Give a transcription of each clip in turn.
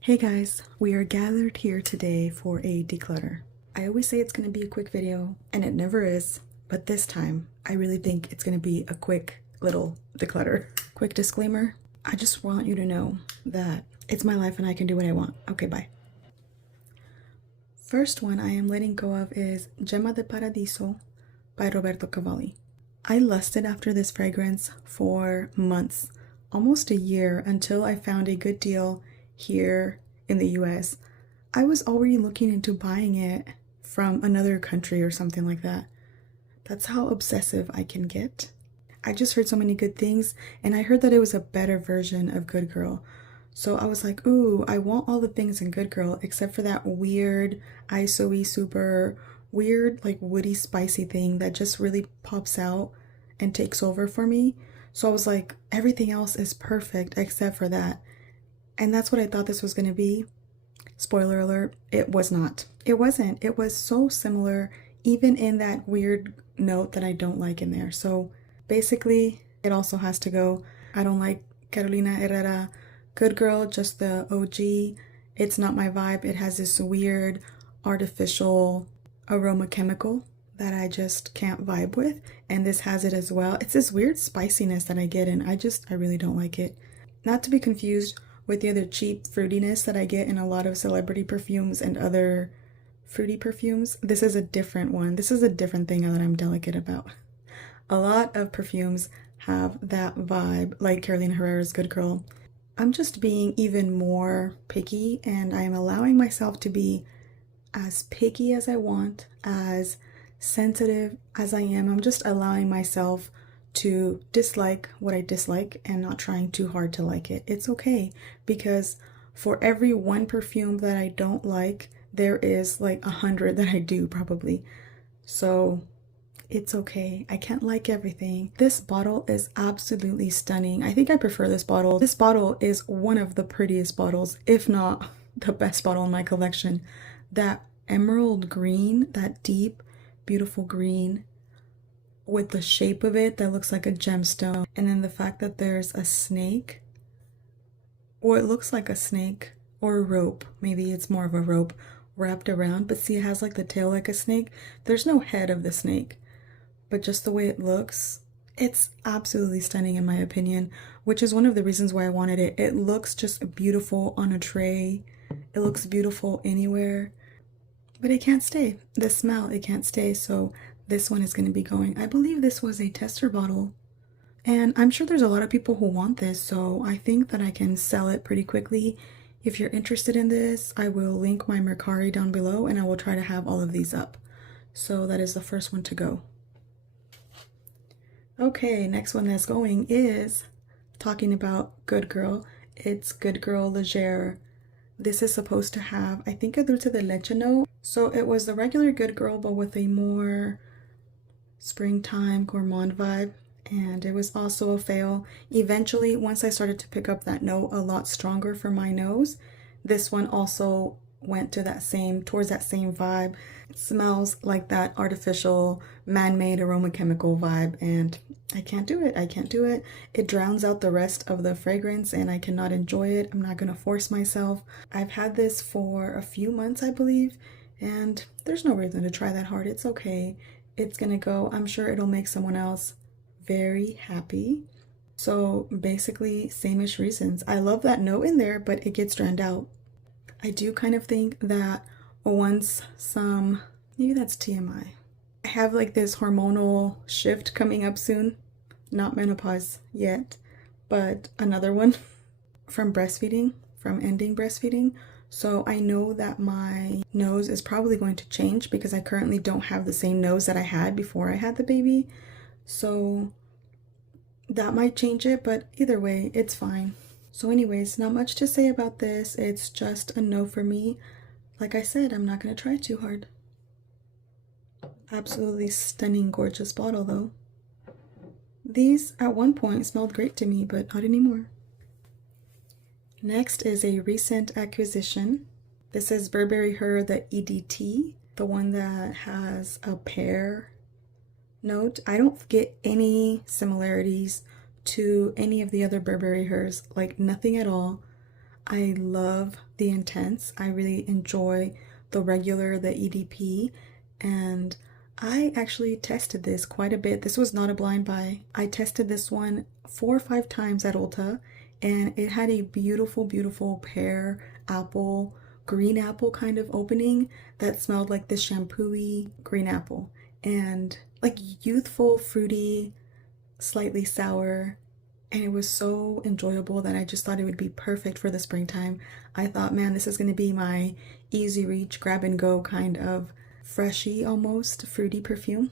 Hey guys, we are gathered here today for a declutter. I always say it's going to be a quick video, and it never is, but this time I really think it's going to be a quick little declutter. Quick disclaimer, I just want you to know that it's my life and I can do what I want. Okay, bye. First one I am letting go of is Gemma de Paradiso by Roberto Cavalli. I lusted after this fragrance for months, almost a year, until I found a good deal here in the US. I was already looking into buying it from another country or something like that. That's how obsessive I can get. I just heard so many good things, and I heard that it was a better version of Good Girl. So I was like, ooh, I want all the things in Good Girl except for that weird, ISO-y, super weird, like woody, spicy thing that just really pops out and takes over for me. So I was like, everything else is perfect except for that. And that's what I thought this was going to be. Spoiler alert, it was not. It wasn't. It was so similar, even in that weird note that I don't like in there. So basically, it also has to go. I don't like Carolina Herrera Good Girl, just the OG. It's not my vibe. It has this weird artificial aroma chemical that I just can't vibe with. And this has it as well. It's this weird spiciness that I get, and I really don't like it. Not to be confused with the other cheap fruitiness that I get in a lot of celebrity perfumes and other fruity perfumes. This is a different one. This is a different thing that I'm delicate about. A lot of perfumes have that vibe, like Carolina Herrera's Good Girl. I'm just being even more picky, and I am allowing myself to be as picky as I want, as sensitive as I am. I'm just allowing myself to dislike what I dislike and not trying too hard to like it. It's okay, because for every one perfume that I don't like, there is like 100 that I do probably. So it's okay. I can't like everything. This bottle is absolutely stunning. I think I prefer this bottle. This bottle is one of the prettiest bottles, if not the best bottle in my collection. That emerald green, that deep, beautiful green, with the shape of it that looks like a gemstone, and then the fact that there's a snake, or it looks like a snake, or a rope, maybe it's more of a rope wrapped around, but see, it has like the tail like a snake. There's no head of the snake, but just the way it looks, it's absolutely stunning in my opinion, which is one of the reasons why I wanted it. It looks just beautiful on a tray, it looks beautiful anywhere, but it can't stay. The smell, it can't stay, so this one is going to be going. I believe this was a tester bottle, and I'm sure there's a lot of people who want this, so I think that I can sell it pretty quickly. If you're interested in this, I will link my Mercari down below, and I will try to have all of these up. So that is the first one to go. Okay, next one that's going is talking about Good Girl. It's Good Girl Légère. This is supposed to have, I think, a dulce de leche note. So it was the regular Good Girl, but with a more springtime gourmand vibe, and it was also a fail. Eventually, once I started to pick up that note a lot stronger for my nose, this one also went to that same, towards that same vibe. It smells like that artificial man-made aroma chemical vibe, and I can't do it. I can't do it. It drowns out the rest of the fragrance, and I cannot enjoy it. I'm not gonna force myself. I've had this for a few months, I believe, and there's no reason to try that hard. It's okay. It's gonna go. I'm sure it'll make someone else very happy. So basically, same-ish reasons. I love that note in there, but it gets drowned out. I do kind of think that once some, maybe that's TMI, I have like this hormonal shift coming up soon. Not menopause yet, but another one from breastfeeding, from ending breastfeeding. So I know that my nose is probably going to change because I currently don't have the same nose that I had before I had the baby. So that might change it, but either way, it's fine. So anyways, not much to say about this. It's just a no for me. Like I said, I'm not going to try too hard. Absolutely stunning, gorgeous bottle though. These at one point smelled great to me, but not anymore. Next is a recent acquisition. This is Burberry HER, the EDT, the one that has a pear note. I don't get any similarities to any of the other Burberry HERs, like nothing at all. I love the Intense. I really enjoy the regular, the EDP, and I actually tested this quite a bit. This was not a blind buy. I tested this one 4 or 5 times at Ulta, and it had a beautiful, beautiful pear, apple, green apple kind of opening that smelled like this shampoo-y green apple, and like youthful, fruity, slightly sour, and it was so enjoyable that I just thought it would be perfect for the springtime. I thought, man, this is going to be my easy reach, grab and go kind of freshy, almost fruity perfume.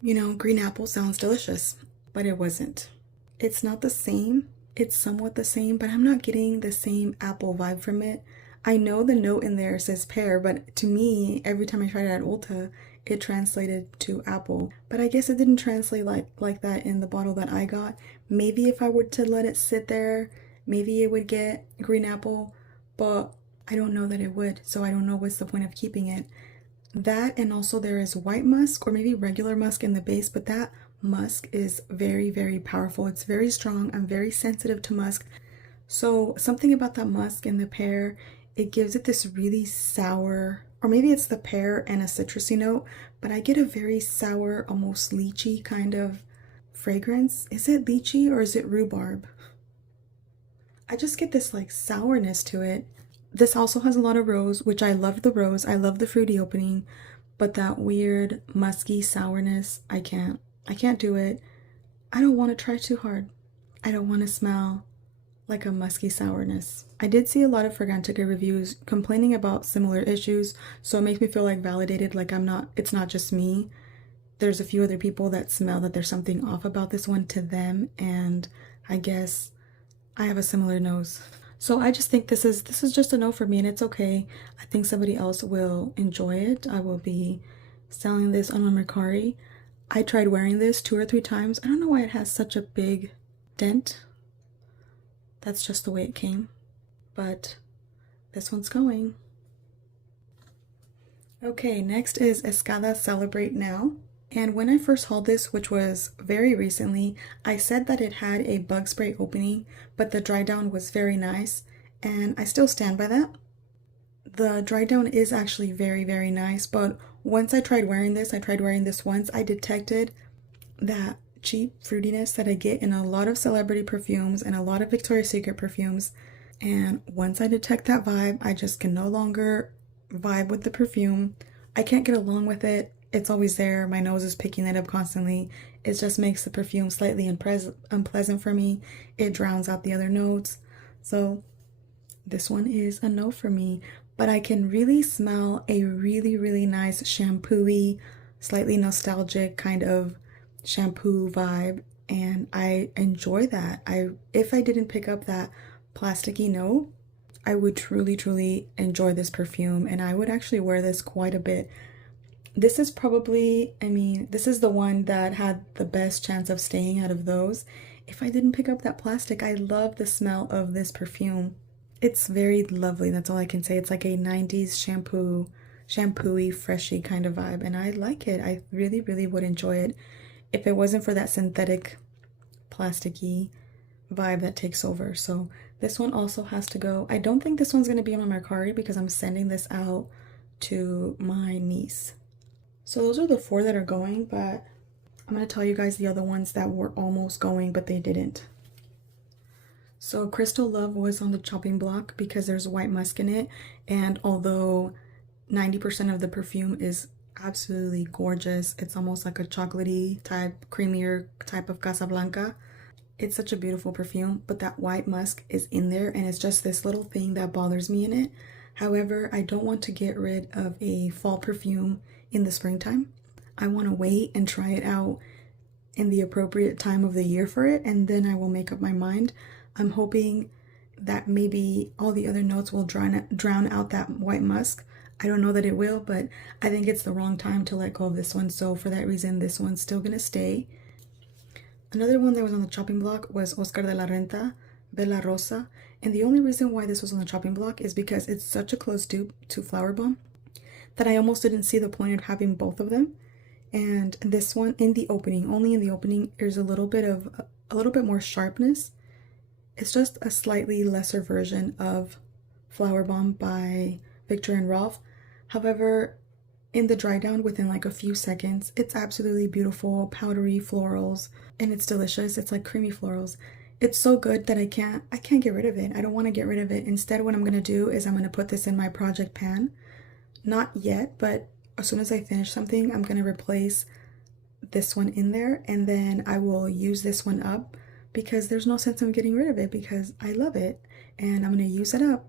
You know, green apple sounds delicious, but it wasn't. It's not the same. It's somewhat the same, but I'm not getting the same apple vibe from it. I know the note in there says pear, but to me, every time I tried it at Ulta, it translated to apple. But I guess it didn't translate like that in the bottle that I got. Maybe if I were to let it sit there, maybe it would get green apple, but I don't know that it would, so I don't know what's the point of keeping it. That, and also there is white musk or maybe regular musk in the base, but that musk is very, very powerful. It's very strong. I'm very sensitive to musk. So something about that musk and the pear, it gives it this really sour, or maybe it's the pear and a citrusy note, but I get a very sour, almost lychee kind of fragrance. Is it lychee or is it rhubarb? I just get this like sourness to it. This also has a lot of rose, which I love the rose. I love the fruity opening, but that weird musky sourness, I can't do it. I don't want to try too hard. I don't want to smell like a musky sourness. I did see a lot of Fragrantica reviews complaining about similar issues, so it makes me feel like validated, like it's not just me. There's a few other people that smell that there's something off about this one to them, and I guess I have a similar nose. So I just think this is just a no for me, and it's okay. I think somebody else will enjoy it. I will be selling this on my Mercari. I tried wearing this 2 or 3 times. I don't know why it has such a big dent. That's just the way it came. But this one's going. Okay, next is Escada Celebrate Now. And when I first hauled this, which was very recently, I said that it had a bug spray opening, but the dry down was very nice, and I still stand by that. The dry down is actually very, very nice, but once I tried wearing this once, I detected that cheap fruitiness that I get in a lot of celebrity perfumes and a lot of Victoria's Secret perfumes. And once I detect that vibe, I just can no longer vibe with the perfume. I can't get along with it. It's always there. My nose is picking it up constantly. It just makes the perfume slightly unpleasant for me. It drowns out the other notes. So this one is a no for me. But I can really smell a really, really nice shampoo-y, slightly nostalgic kind of shampoo vibe, and I enjoy that. If I didn't pick up that plasticky note, I would truly enjoy this perfume, and I would actually wear this quite a bit. This is probably, this is the one that had the best chance of staying out of those. If I didn't pick up that plastic, I love the smell of this perfume. It's very lovely, that's all I can say. It's like a 90s shampoo-y, freshy kind of vibe, and I like it. I really would enjoy it if it wasn't for that synthetic plasticky vibe that takes over. So this one also has to go. I don't think this one's going to be on my Mercari because I'm sending this out to my niece. So those are the 4 that are going, but I'm going to tell you guys the other ones that were almost going, but they didn't. So Crystal Love was on the chopping block because there's white musk in it, and although 90% of the perfume is absolutely gorgeous, it's almost like a chocolatey type, creamier type of Casablanca. It's such a beautiful perfume, but that white musk is in there, and it's just this little thing that bothers me in it. However, I don't want to get rid of a fall perfume in the springtime. I want to wait and try it out in the appropriate time of the year for it, and then I will make up my mind. I'm hoping that maybe all the other notes will drown out that white musk. I don't know that it will, but I think it's the wrong time to let go of this one. So for that reason, this one's still gonna stay. Another one that was on the chopping block was Oscar de la Renta, Bella Rosa. And the only reason why this was on the chopping block is because it's such a close dupe to Flower Bomb that I almost didn't see the point of having both of them. And this one in the opening, only in the opening, there's a little bit more sharpness. It's just a slightly lesser version of Flower Bomb by Viktor and Rolf. However, in the dry down within like a few seconds, it's absolutely beautiful, powdery florals, and it's delicious. It's like creamy florals. It's so good that I can't get rid of it. I don't want to get rid of it. Instead, what I'm going to do is I'm going to put this in my project pan. Not yet, but as soon as I finish something, I'm going to replace this one in there, and then I will use this one up because there's no sense of getting rid of it because I love it and I'm going to use it up.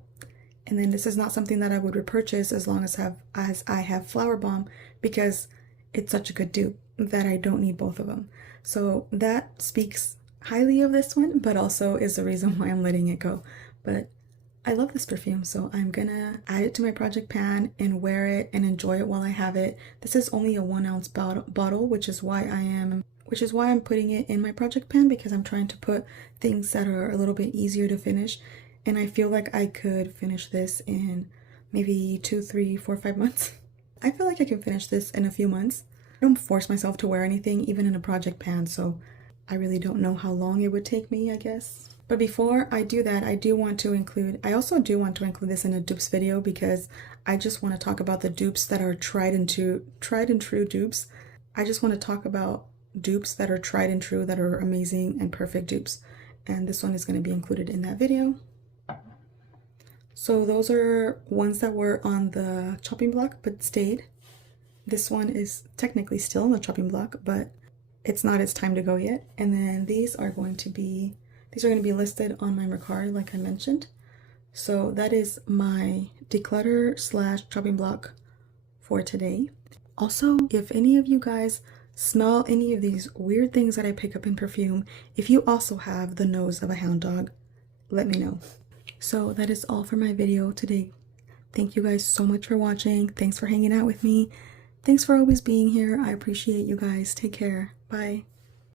And then this is not something that I would repurchase as long as I have Flower Bomb because it's such a good dupe that I don't need both of them. So that speaks highly of this one, but also is the reason why I'm letting it go. But I love this perfume, so I'm gonna add it to my project pan and wear it and enjoy it while I have it. This is only a 1 ounce bottle, which is why I'm putting it in my project pan, because I'm trying to put things that are a little bit easier to finish. And I feel like I could finish this in maybe 2, 3, 4, 5 months. I feel like I can finish this in a few months. I don't force myself to wear anything, even in a project pan, so I really don't know how long it would take me, I guess. But before I do that, I also do want to include this in a dupes video because I just want to talk about the dupes that are tried and true dupes. I just want to talk about dupes that are tried and true, that are amazing and perfect dupes. And this one is going to be included in that video. So those are ones that were on the chopping block but stayed. This one is technically still on the chopping block, but it's not its time to go yet. And then these are going to be listed on my Mercari, like I mentioned. So that is my declutter / chopping block for today. Also, if any of you guys smell any of these weird things that I pick up in perfume, if you also have the nose of a hound dog, let me know. So that is all for my video today. Thank you guys so much for watching. Thanks for hanging out with me. Thanks for always being here. I appreciate you guys. Take care. Bye.